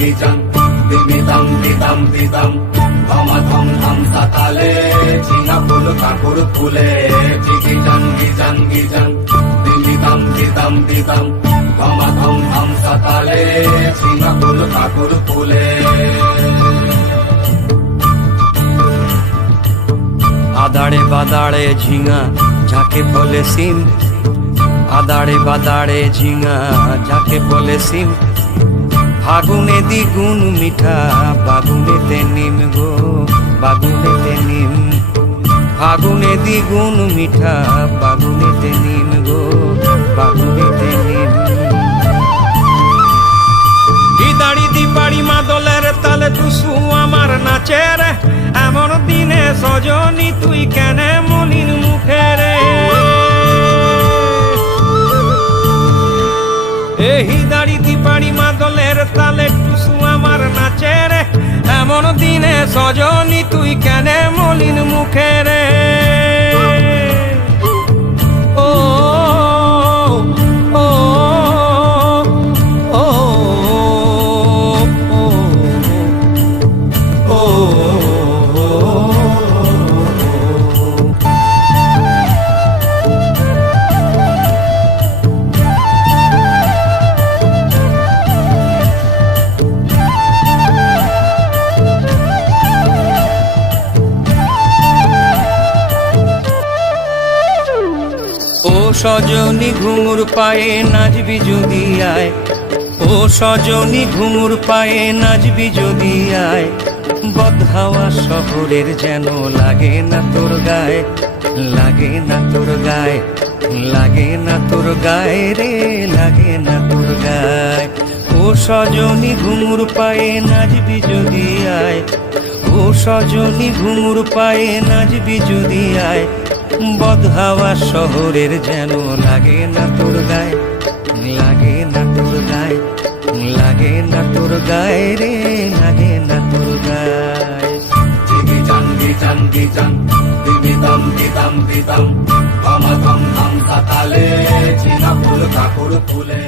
গিজাং দিমিতাম দিতাম দিতাম ধমা ধম ধম সাতালে ঝিঙা ফুল কাকুর ফুলে গিজাং গিজাং গিজাং দিমিতাম দিতাম দিতাম ধমা ধম ধম সাতালে ঝিঙা ফুল কাকুর ফুলে। আদাড়ে বাদাড়ে ঝিঙা যাকে বলে সিম, আদাড়ে বাদাড়ে ঝিঙা যাকে বলে সিম, ফাগুনে দ্বিগুণ মিঠা বাগুনেতে নিম গো বাগুনেতে নিম, ফাগুনে দ্বিগুণ মিঠা বাগুনেতে নিম গো বাগুনেতে নিম। দিদাড়ি দিপাড়ি মাদলের তালে টুসু আমার নাচে রে, এমন দিনে সজনী তুই কেনে মলিন মুখে রে। এই দাড়ি দিপাড়ি মাদলের তালে টুসু আমার নাচে রে, এমন দিনে সজনী তুই কেনে মলিন মুখে রে। ও ও ও সজনী ঘুঙুর পায়ে নাচবি যদি আয়, ও সজনী ঘুঙুর পায়ে নাচবি যদি আয়, বদহাওয়া শহরের যেন লাগে না তোর গায়ে, লাগে না তোর গায়ে, লাগে না তোর গায়ে রে, লাগে না তোর গায়ে। ও সজনী ঘুঙুর পায়ে নাচবি যদি আয়, ও সজনী ঘুঙুর পায়ে নাচবি যদি আয়, বদহাওয়া শহরের যেন লাগে না তোর গায়ে, লাগে না তোর গায়ে, লাগে না তোর গায়ে রে, লাগে না তোর গায়ে। গিজাং গিজাং গিজাং দিমিতাম দিতাম দিতাম ধমা ধম ধম সাতালে ঝিঙা ফুল কাকুর ফুলে।